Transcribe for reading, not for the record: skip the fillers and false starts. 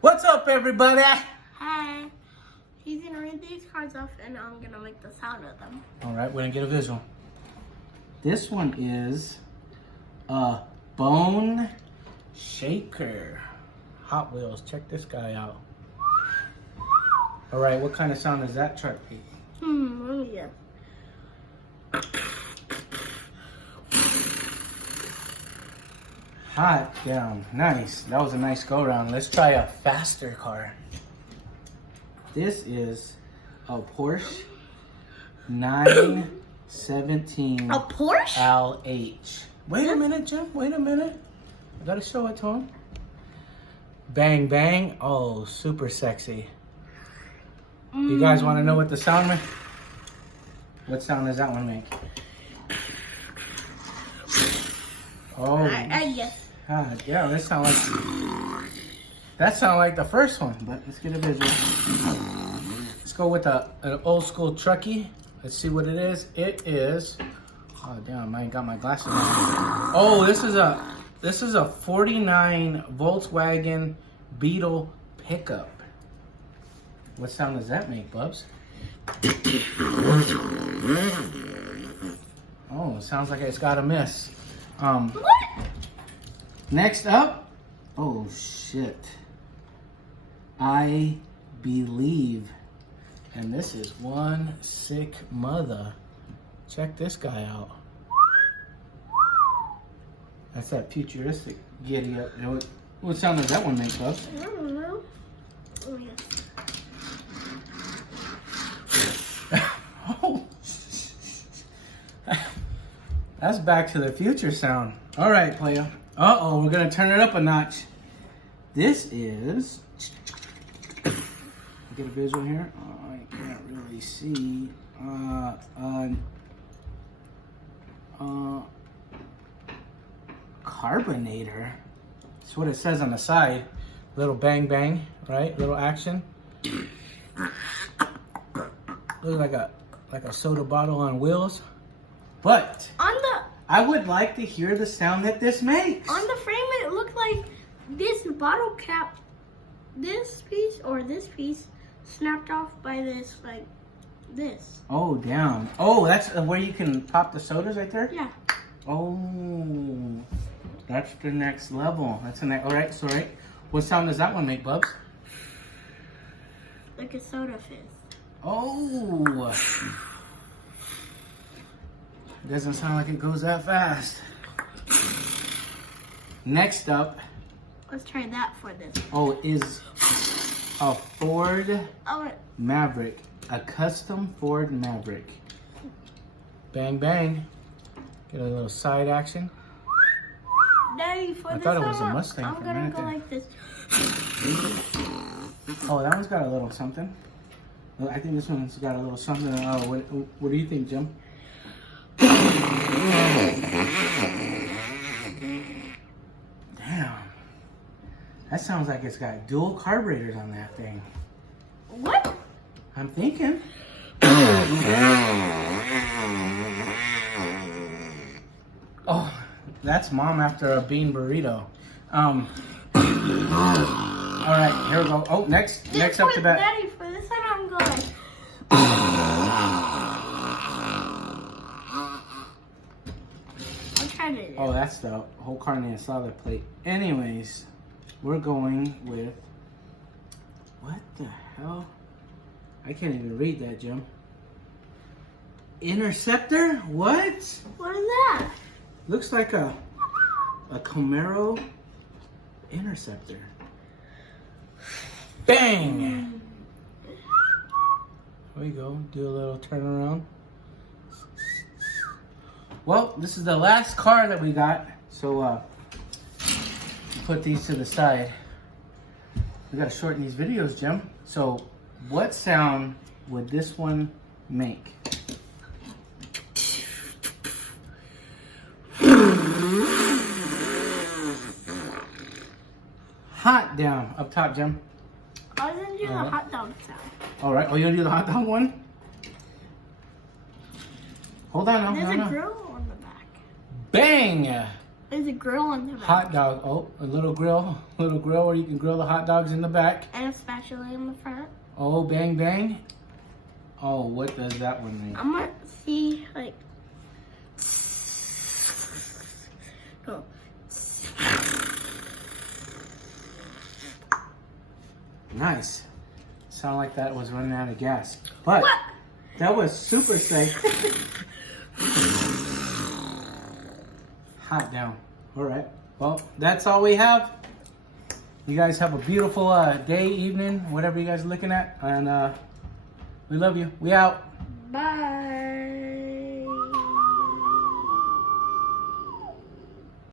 What's up, everybody? Hi. He's gonna read these cards off and I'm gonna make the sound of them. All right, we're gonna get a visual. This one is a bone shaker. Hot Wheels. Check this guy out. All right, what kind of sound does that truck make? Let me guess. Hot damn, nice. That was a nice go round. Let's try a faster car. This is a Porsche 917 A Porsche? LH. Wait a minute, Jim. Wait a minute. I gotta show it to him. Bang bang. Oh, super sexy. You guys want to know what the sound makes? What sound does that one make? Oh. I guess. God, yeah, that sound like the first one, but let's get a visual. Let's go with an old school truckie. Let's see what it is. It is. Oh damn, I ain't got my glasses on. Oh, this is a 49 Volkswagen Beetle pickup. What sound does that make, Bubs? Oh, it sounds like it's got a miss. What? Next up, oh shit, I believe, and this is one sick mother. Check this guy out. That's that futuristic giddy up. What sound does that one make, Bubs? I don't know. Oh, yeah. Oh, that's Back to the Future sound. All right, playa. Uh-oh, we're gonna turn it up a notch. This is, get a visual here. Oh, I can't really see. Carbonator. That's what it says on the side. Little bang bang, right? Little action. Looks like a soda bottle on wheels. But I would like to hear the sound that this makes. On the frame, it looked like this bottle cap, this piece or this piece, snapped off by this, like this. Oh, damn. Oh, that's where you can pop the sodas right there? Yeah. Oh, that's the next level. That's the next. All right, so right. What sound does that one make, Bubs? Like a soda fizz. Oh. Doesn't sound like it goes that fast. Next up. Let's try that for this. Oh, is a Ford Oh, Maverick. A custom Ford Maverick. Bang, bang. Get a little side action. Daddy, for I this thought it was a one, Mustang I'm for a gonna minute go there. like this. Oh, that one's got a little something. I think this one's got a little something. Oh, what do you think, Jim? Damn. That sounds like it's got dual carburetors on that thing. What? I'm thinking. Oh, that's Mom after a bean burrito. All right, here we go. Oh, next up to bat. Daddy, for this one, I'm going. I'm trying to. Oh, that's the whole carne asada plate. Anyways, we're going with, what the hell? I can't even read that, Jim. Interceptor? What? What is that? Looks like a Camaro Interceptor. Bang! There you go. Do a little turnaround. Well, this is the last car that we got, so put these to the side. We gotta shorten these videos, Jim. So, what sound would this one make? Hot down up top, Jim. I was gonna do the hot dog sound. All right. Oh, you gonna do the hot dog one? Hold on, There's no, a no. grill on the back. Bang! There's a grill on the back. Hot dog. Oh, a little grill where you can grill the hot dogs in the back. And a spatula in the front. Oh, bang, bang. Oh, what does that one mean? I'm gonna see, like, go. Nice. Sound like that was running out of gas. But What? that was super safe. Hot down. All right. Well, that's all we have. You guys have a beautiful day, evening, whatever you guys are looking at. And we love you. We out. Bye.